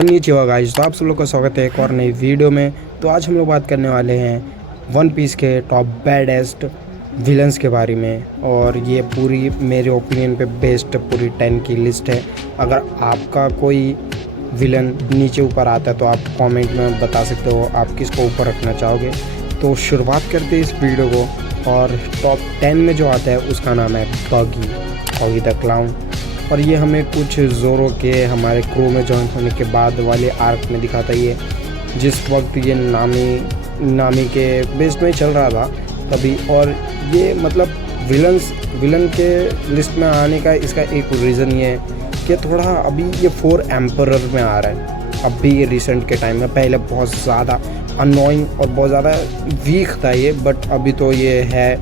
नीचे गाइस, तो आप सब लोग का स्वागत है एक और नई वीडियो में। तो आज हम लोग बात करने वाले हैं वन पीस के टॉप बैडेस्ट विलन्स के बारे में। और ये पूरी मेरे ओपिनियन पे बेस्ट पूरी 10 की लिस्ट है। अगर आपका कोई विलन नीचे ऊपर आता है तो आप कमेंट में बता सकते हो आप किसको ऊपर रखना चाहोगे। तो शुरुआत करते हैं इस वीडियो को। और टॉप 10 में जो आता है उसका नाम है बगी द क्लाउन। और ये हमें कुछ ज़ोरो के हमारे क्रू में ज्वाइन होने के बाद वाले आर्क में दिखाता ये, जिस वक्त ये नामी के बेस में चल रहा था तभी। और ये मतलब विलन के लिस्ट में आने का इसका एक रीज़न ये है कि थोड़ा अभी ये 4 एम्परर में आ रहा है। अब भी ये रिसेंट के टाइम में, पहले बहुत ज़्यादा अननोइंग और बहुत ज़्यादा वीक था ये, बट अभी तो ये है।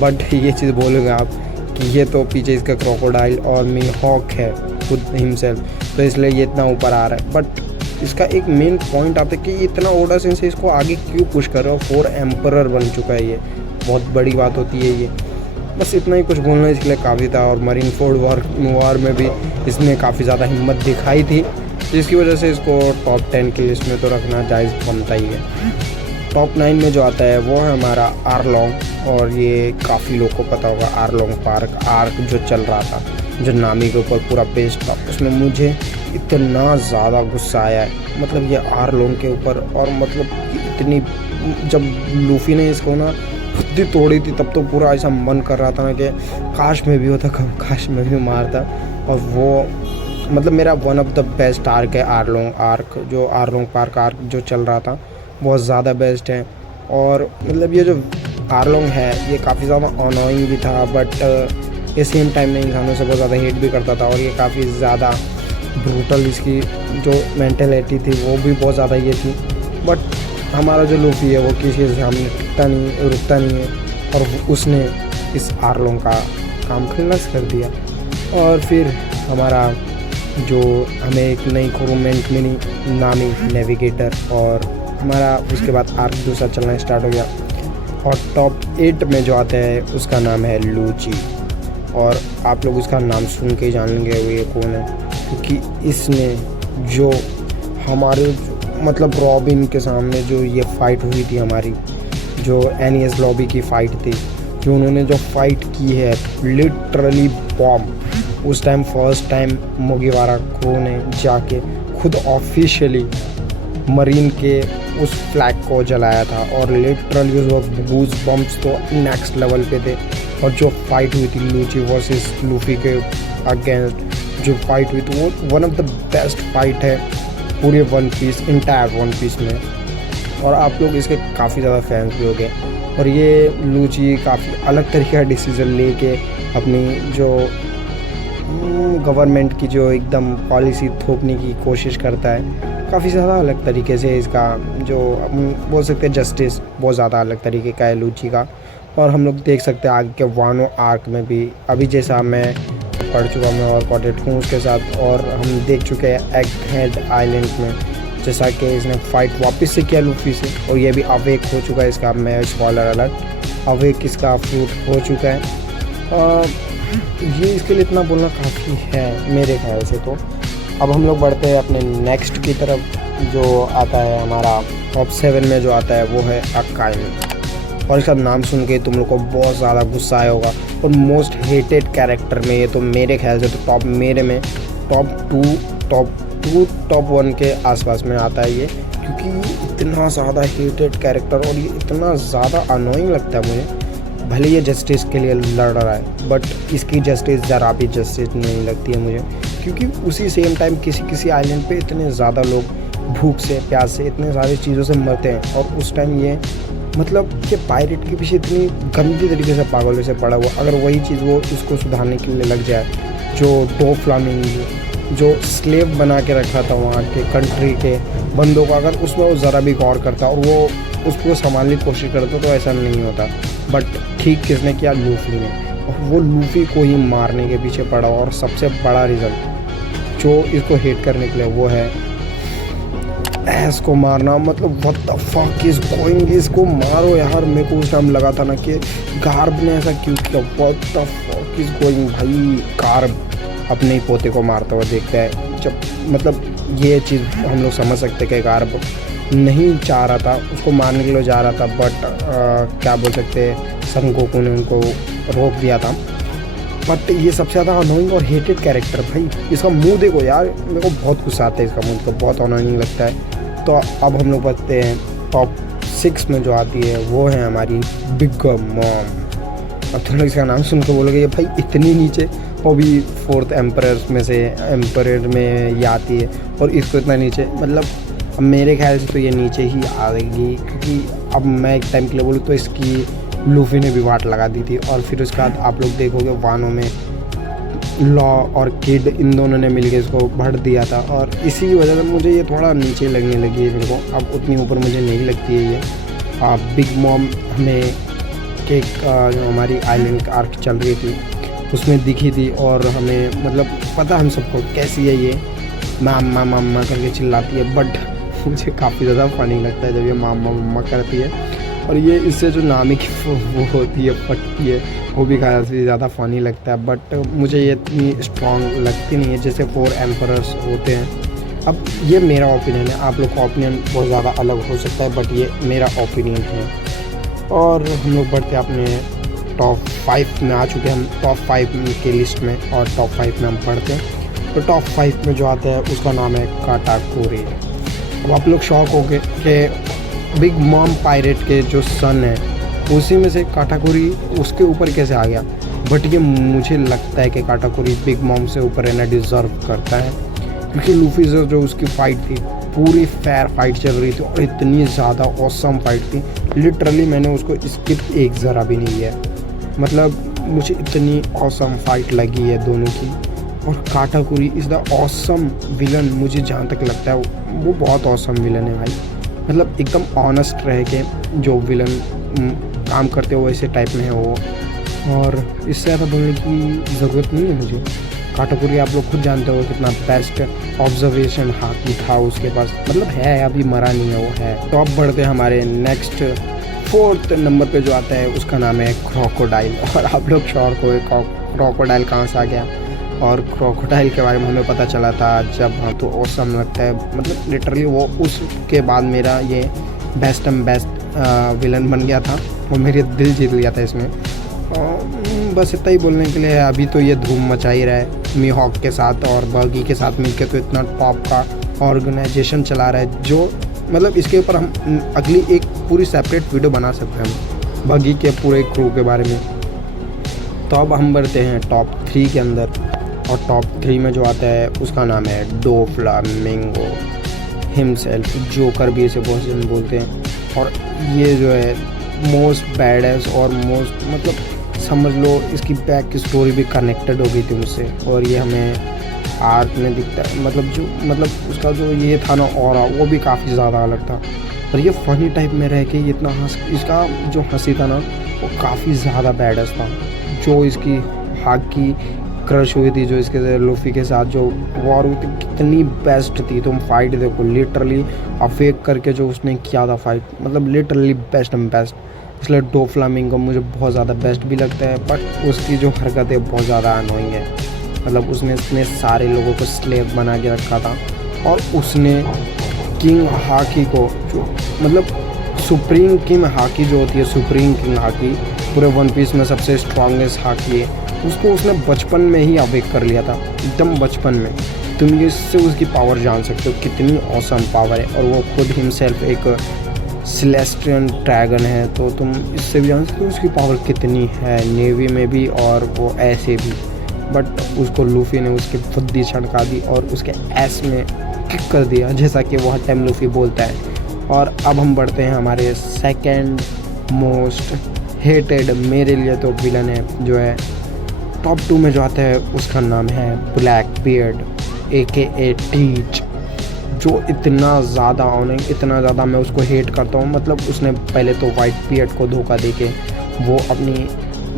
बट ये चीज़ बोलूँगा आप कि ये तो पीछे इसका क्रोकोडाइल और मीहॉक है खुद हिमसेल्फ, तो इसलिए ये इतना ऊपर आ रहा है। बट इसका एक मेन पॉइंट आता है कि इतना ओडा सेंस से इसको आगे क्यों पुश कर रहे हो। 4 एम्परर बन चुका है, ये बहुत बड़ी बात होती है ये। बस इतना ही कुछ बोलना इसके लिए काफ़ी था। और मरीन फोर्ड वॉर में भी इसने काफ़ी ज़्यादा हिम्मत दिखाई थी, जिसकी वजह से इसको टॉप 10 की लिस्ट में तो रखना जायज़ बनता ही है। टॉप 9 में जो आता है वो है हमारा आर्लोंग। और ये काफ़ी लोगों को पता होगा आर्लोंग आर्क जो चल रहा था, जो नामी के ऊपर पूरा बेस्ड था, उसमें मुझे इतना ज़्यादा गुस्सा आया है। मतलब ये आर्लोंग के ऊपर, और मतलब इतनी जब लूफी ने इसको ना खुद ही तोड़ी थी तब तो पूरा ऐसा मन कर रहा था ना कि काश में भी होता, काश में भी मारता। और वो मतलब मेरा one of the best arc है आर्लोंग पार्क आर्क जो चल रहा था, बहुत ज़्यादा बेस्ट है। और मतलब ये जो आर्लोंग है ये काफ़ी ज़्यादा अनोइंग भी था, बट ये सेम टाइम में इंसानों से बहुत ज़्यादा हेट भी करता था। और ये काफ़ी ज़्यादा ब्रूटल, इसकी जो मेंटेलिटी थी वो भी बहुत ज़्यादा ये थी। बट हमारा जो लूफी है वो किसी के सामने रुकता नहीं है, और उसने इस आर्लोंग का काम खल्लास कर दिया। और फिर हमारा जो हमें एक नई क्रूमेंट मिली नामी नेविगेटर, और हमारा उसके बाद आर्क दूसरा चलना स्टार्ट हो गया। और टॉप 8 में जो आता है उसका नाम है लूची। और आप लोग उसका नाम सुन के जान लेंगे वो ये कौन है, क्योंकि इसने जो हमारे मतलब रॉबिन के सामने जो ये फ़ाइट हुई थी हमारी, जो एनियस लॉबी की फ़ाइट थी, जो उन्होंने जो फाइट की है लिटरली बॉम्ब। उस टाइम फर्स्ट टाइम मुगिवारा क्रू ने जाके खुद ऑफिशियली मरीन के उस फ्लैग को जलाया था। और लिटरली उस वक्त गूज बम्प्स तो नेक्स्ट लेवल पे थे। और जो फाइट हुई थी लूची वर्सेस लूफी के अगेंस्ट जो फाइट हुई थी वो one of the best fight है पूरे इंटायर वन पीस में। और आप लोग इसके काफ़ी ज़्यादा फैंस भी हो गए। और ये लूची काफ़ी अलग तरीके का डिसीज़न लेके अपनी जो गवर्नमेंट की जो एकदम पॉलिसी थोपने की कोशिश करता है, काफ़ी ज़्यादा अलग तरीके से इसका जो बोल सकते हैं जस्टिस बहुत ज़्यादा अलग तरीके का है लूची का। और हम लोग देख सकते हैं आगे के वानो आर्क में भी, अभी जैसा मैं पढ़ चुका मैं और कॉटेड हूँ उसके साथ। और हम देख चुके हैं एग हेड आइलैंड में जैसा कि इसने फाइट वापस से किया लूफी से, और ये भी अवेक हो चुका है इसका। मैं स्पॉइलर अलर्ट, अवेक इसका फ्रूट हो चुका है। ये इसके लिए इतना बोलना काफ़ी है मेरे ख्याल से। तो अब हम लोग बढ़ते हैं अपने नेक्स्ट की तरफ, जो आता है हमारा टॉप 7 में जो आता है वो है अकाई। और इसका नाम सुन के तुम लोग को बहुत ज़्यादा गुस्सा आया होगा। और मोस्ट हेटेड कैरेक्टर में ये तो मेरे ख्याल से तो टॉप 2 टॉप 1 के आसपास में आता है ये, क्योंकि इतना ज़्यादा हेटेड कैरेक्टर और ये इतना ज़्यादा अनोइंग लगता है मुझे। भले ये जस्टिस के लिए लड़ रहा है, बट इसकी जस्टिस ज़रा भी जस्टिस नहीं लगती है मुझे। क्योंकि उसी सेम टाइम किसी आइलैंड पे इतने ज़्यादा लोग भूख से प्यास से इतने सारी चीज़ों से मरते हैं, और उस टाइम ये मतलब कि पायरेट के पीछे इतनी गंदी तरीके से पागलों से पड़ा हुआ। अगर वही चीज़ वो उसको सुधारने के लिए लग जाए, जो डो फ्लामिंग जो स्लेव बना के रखा था वहाँ के कंट्री के बंदों का, अगर उसमें वो ज़रा भी गौर करता और वो उसको संभालने की कोशिश करता तो ऐसा नहीं होता। बट ठीक किसने किया? लूफी ने। और वो लूफी को ही मारने के पीछे पड़ा। और सबसे बड़ा रीज़न जो इसको हेट करने के लिए वो है एस को मारना। मतलब what the fuck is going, इसको मारो यार। मेरे को उस टाइम लगा था ना कि गार्ब ने ऐसा क्यों किया। What the fuck is going. भाई गार्ब अपने ही पोते को मारता हुआ देखता है, जब मतलब ये चीज़ हम लोग समझ सकते कि गार्ब नहीं चाह रहा था, उसको मारने के लिए जा रहा था, बट क्या बोल सकते हैं, सन गोकू ने उनको रोक दिया था। बट ये सबसे ज़्यादा अनोइंग और हेटेड कैरेक्टर भाई, इसका मुंह देखो यार, मेरे को बहुत गुस्सा आता है इसका मुंह, तो बहुत अनोइंग लगता है। तो अब हम लोग बढ़ते हैं टॉप 6 में जो आती है वो है हमारी बिग मॉम। अब तुम लोग इसका नाम सुन के बोलोगे ये भाई इतनी नीचे, वो भी 4th एम्परर में से एम्परर में ये आती है और इसको इतना नीचे, मतलब अब मेरे ख्याल से तो ये नीचे ही आएगी, क्योंकि अब मैं एक टाइम के लिए बोलूँ तो इसकी लूफी ने भी वाट लगा दी थी। और फिर उसके बाद आप लोग देखोगे वानो में लॉ और किड इन दोनों ने मिलकर इसको भर दिया था, और इसी की वजह से मुझे ये थोड़ा नीचे लगने लगी है मेरे को। अब उतनी ऊपर मुझे नहीं लगती है ये। बिग मॉम हमें केक जो हमारी आइलैंड आर्क चल रही थी उसमें दिखी थी, और हमें मतलब पता हम सबको कैसी है ये, मामा मामा करके चिल्लाती है। बट मुझे काफ़ी ज़्यादा फनी लगता है जब ये मामा मामा करती है, और ये इससे जो नामी की वो होती है फटती है, वो भी काफ़ी ज़्यादा फ़नी लगता है। बट मुझे ये इतनी स्ट्रॉन्ग लगती नहीं है जैसे 4 एम्परर्स होते हैं। अब ये मेरा ओपिनियन है, आप लोग का ओपिनियन बहुत ज़्यादा अलग हो सकता है, बट ये मेरा ओपिनियन है। और हम लोग बढ़ते अपने टॉप 5 में आ चुके हैं, हम टॉप 5 के लिस्ट में, और टॉप 5 में हम पढ़ते हैं। तो टॉप 5 में जो आता है उसका नाम है काटाकुरी। अब आप लोग शॉक हो गए कि बिग मॉम पायरेट के जो सन है उसी में से काटाकुरी उसके ऊपर कैसे आ गया। बट ये मुझे लगता है कि काटाकुरी बिग मॉम से ऊपर रहना डिज़र्व करता है, क्योंकि लूफी से जो उसकी फ़ाइट थी पूरी फेयर फाइट चल रही थी, और इतनी ज़्यादा ऑसम फाइट थी, लिटरली मैंने उसको स्किप एक ज़रा भी नहीं किया। मतलब मुझे इतनी ऑसम फाइट लगी है दोनों की। और काटाकुरी इज़ द ऑसम विलन, मुझे जहाँ तक लगता है वो बहुत ऑसम विलन है भाई। मतलब एकदम ऑनेस्ट रह के जो विलन काम करते हो वैसे टाइप में है वो, और इससे ज़्यादा बोलने की ज़रूरत नहीं है मुझे। काटाकुरी आप लोग खुद जानते हो कितना बेस्ट ऑब्जर्वेशन हाथी था उसके पास, मतलब है, अभी मरा नहीं है वो है। तो अब बढ़ते हैं हमारे नेक्स्ट 4th नंबर पे जो आता है उसका नाम है क्रोकोडाइल। और आप लोग श्योर हो क्रोकोडाइल कहाँ से आ गया, और क्रोकोडाइल के बारे में हमें पता चला था जब हम, तो ऑसम लगता है, मतलब लिटरली वो उसके बाद मेरा ये बेस्ट विलन बन गया था और मेरे दिल जीत लिया था इसमें। बस इतना ही बोलने के लिए, अभी तो ये धूम मचा ही रहा है मीहॉक के साथ और बगी के साथ मिलकर, तो इतना टॉप का ऑर्गेनाइजेशन चला रहा है जो, मतलब इसके ऊपर हम अगली एक पूरी सेपरेट वीडियो बना सकते हैं हम बगी के पूरे क्रू के बारे में। तो अब हम बढ़ते हैं टॉप 3 के अंदर, और टॉप 3 में जो आता है उसका नाम है डोफ्लामिंगो हिमसेल्फ, जोकर भी इसे बहुत जन बोलते हैं। और ये जो है मोस्ट बैडेस्ट और मोस्ट, मतलब समझ लो इसकी बैक की स्टोरी भी कनेक्टेड हो गई थी मुझसे, और ये हमें आर्ट में दिखता है, मतलब उसका जो ये था ना ऑरा, वो भी काफ़ी ज़्यादा अलग था। और ये फनी टाइप में रह के इतना इसका जो हंसी था ना वो काफ़ी ज़्यादा बैडेस्ट था। जो इसकी हाक की क्रश हुई थी, जो इसके लूफी के साथ जो वॉर हुई थी, कितनी बेस्ट थी। तुम फाइट देखो, लिटरली अफेक करके जो उसने किया था फाइट, मतलब लिटरली बेस्ट। इसलिए डोफ्लामिंगो मुझे बहुत ज़्यादा बेस्ट भी लगता है, बट उसकी जो हरकत है बहुत ज़्यादा अनोइंग है। मतलब उसने इतने सारे लोगों को स्लेव बना के रखा था, और उसने किंग हाकी को, जो मतलब सुप्रीम किंग हाकी जो होती है, सुप्रीम किंग हाकी पूरे वन पीस में सबसे स्ट्रॉन्गेस्ट हाकी है, उसको उसने बचपन में ही अवेक कर लिया था, एकदम बचपन में। तुम इससे उसकी पावर जान सकते हो कितनी ऑसम पावर है, और वो खुद हिमसेल्फ एक सेलेस्टियन ड्रैगन है, तो तुम इससे भी जान सकते हो उसकी पावर कितनी है, नेवी में भी और वो ऐसे भी। बट उसको लूफी ने उसकी फुद्दी छड़का दी और उसके ऐस में किक कर दिया, जैसा कि वो हर टाइम लूफी बोलता है। और अब हम बढ़ते हैं हमारे सेकंड मोस्ट हेटेड, मेरे लिए तो विलन है, जो है टॉप 2 में जो आता है उसका नाम है ब्लैक बियर्ड AKA टीच, जो इतना ज़्यादा ऑनिंग, इतना ज़्यादा मैं उसको हेट करता हूँ। मतलब उसने पहले तो वाइट बियर्ड को धोखा दे के वो अपनी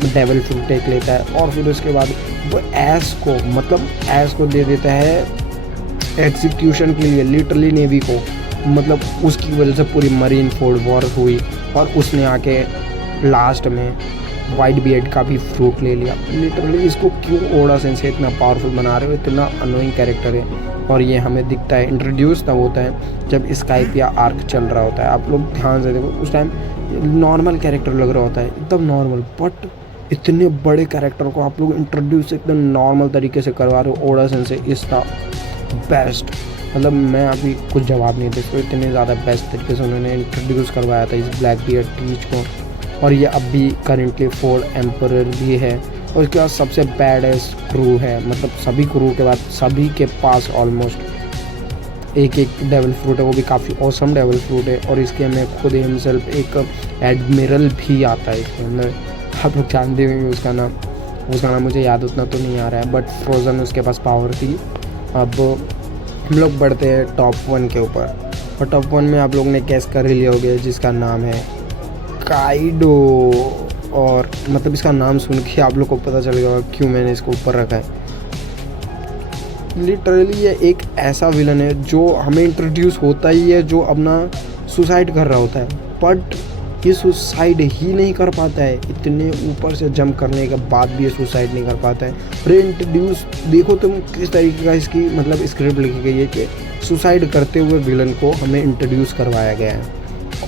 डेविल फ्रूट टेक लेता है, और फिर उसके बाद वो ऐस को, मतलब ऐस को दे देता है एग्जीक्यूशन के लिए, लिटरली नेवी को। मतलब उसकी वजह से पूरी मरीन फोर्ड वॉर हुई, और उसने आके लास्ट में वाइट बियर्ड का भी फ्रूट ले लिया। लिटरली इसको क्यों ओडा सेंसे इतना पावरफुल बना रहे हो, इतना अनोइंग कैरेक्टर है। और ये हमें दिखता है, इंट्रोड्यूस तब होता है जब स्काइप या आर्क चल रहा होता है। आप लोग ध्यान से देखो, उस टाइम नॉर्मल कैरेक्टर लग रहा होता है, एकदम नॉर्मल, बट इतने बड़े कैरेक्टर को आप लोग इंट्रोड्यूस एकदम नॉर्मल तरीके से करवा रहे हो। Oda Sensei is the best. मतलब मैं अभी कुछ जवाब नहीं दे सकता, इतने ज़्यादा बेस्ट तरीके से उन्होंने इंट्रोड्यूस करवाया था इस ब्लैक बियर्ड टीच को। और ये अब भी करेंटली 4 एम्परर भी है, और उसके बाद सबसे बैडेस्ट क्रू है। मतलब सभी क्रू के बाद सभी के पास ऑलमोस्ट एक डेविल फ्रूट है, वो भी काफ़ी ऑसम डेविल फ्रूट है। और इसके में खुद हिमसेल्फ एक एडमिरल भी आता है इसके अंदर, आप लोग जानते होंगे उसका नाम मुझे याद उतना तो नहीं आ रहा है, बट फ्रोज़न उसके पास पावर थी। अब हम लोग बढ़ते हैं टॉप 1 के ऊपर, और टॉप 1 में आप लोग ने गैस कर ही लिया होगा जिसका नाम है काइडो। और मतलब इसका नाम सुन के आप लोग को पता चल गया क्यों मैंने इसको ऊपर रखा है। लिटरली ये एक ऐसा विलन है जो हमें इंट्रोड्यूस होता ही है, जो अपना सुसाइड कर रहा होता है, बट ये सुसाइड ही नहीं कर पाता है। इतने ऊपर से जंप करने के बाद भी ये सुसाइड नहीं कर पाता है। रे इंट्रोड्यूस देखो तुम किस तरीके का इसकी मतलब स्क्रिप्ट लिखी गई है कि सुसाइड करते हुए विलन को हमें इंट्रोड्यूस करवाया गया है।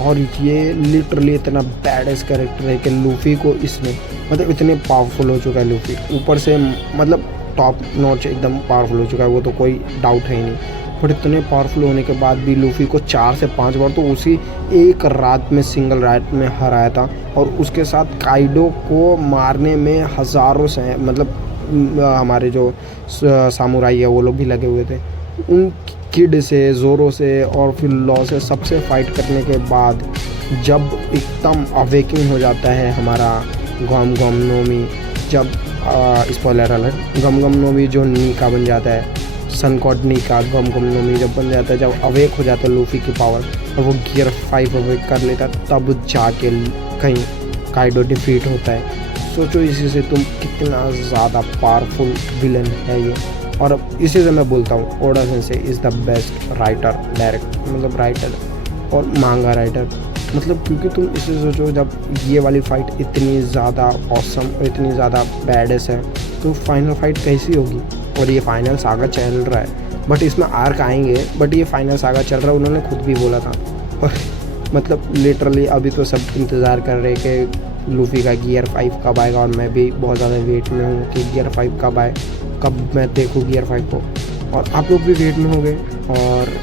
और ये लिटरली इतना बैडेस्ट कैरेक्टर है कि लूफी को इसने मतलब इतने पावरफुल हो चुका है लूफी, ऊपर से मतलब टॉप नॉच एकदम पावरफुल हो चुका है, वो तो कोई डाउट है ही नहीं। बट इतने पावरफुल होने के बाद भी लूफी को 4 से 5 बार तो उसी एक रात में सिंगल रात में हराया था। और उसके साथ काइडो को मारने में हज़ारों से मतलब हमारे जो सामुराई है वो लोग भी लगे हुए थे। उन किड से, जोरो से और फिर लॉ से सबसे फाइट करने के बाद जब एकदम अवेकिंग हो जाता है हमारा गम गम नोमी, जब स्पॉइलर अलर्ट, गम गम नोमी जो नीका बन जाता है, सन गॉड नीका गम गम नोमी जब बन जाता है, जब अवेक हो जाता है लूफी की पावर और वो गियर 5 अवेक कर लेता है, तब जाके कहीं काइडो डिफीट होता है। सोचो इसी से तुम कितना ज़्यादा पावरफुल विलन है ये। और इसी से मैं बोलता हूँ Oda Sensei is the best writer, मतलब राइटर और मांगा राइटर। मतलब क्योंकि तुम इसे सोचो, जब ये वाली फ़ाइट इतनी ज़्यादा ऑसम और इतनी ज़्यादा बैडेस्ट है तो फाइनल फाइट कैसी होगी। और ये फाइनल सागा चल रहा है, बट इसमें आर्क आएंगे, बट ये फाइनल सागा चल रहा है, उन्होंने खुद भी बोला था। और मतलब लिटरली अभी तो सब इंतज़ार कर रहे हैं कि लूफी का गियर 5 कब आएगा, और मैं भी बहुत ज़्यादा वेट में हूँ कि गियर 5 कब आए, कब मैं देखूँ गियर 5 को। और आप लोग भी वेट में होंगे। और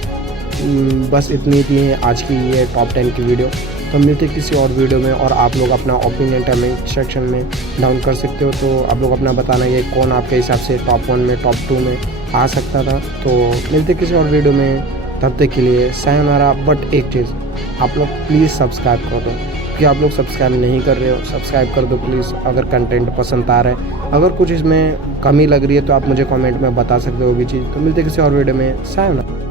बस इतनी थी है आज की ये टॉप 10 की वीडियो। तो मिलते किसी और वीडियो में, और आप लोग अपना ओपिनियन कमेंट सेक्शन में डाउन कर सकते हो। तो आप लोग अपना बताना ये कौन आपके हिसाब से टॉप 1 में टॉप 2 में आ सकता था। तो मिलते किसी और वीडियो में, तब तक के लिए सायोनारा। बट एक चीज़ आप लोग प्लीज़ सब्सक्राइब कर दो, क्योंकि आप लोग सब्सक्राइब नहीं कर रहे हो, सब्सक्राइब कर दो प्लीज़। अगर कंटेंट पसंद आ रहा है, अगर कुछ इसमें कमी लग रही है तो आप मुझे कमेंट में बता सकते हो भी चीज़। तो मिलते किसी और वीडियो में, सायोनारा।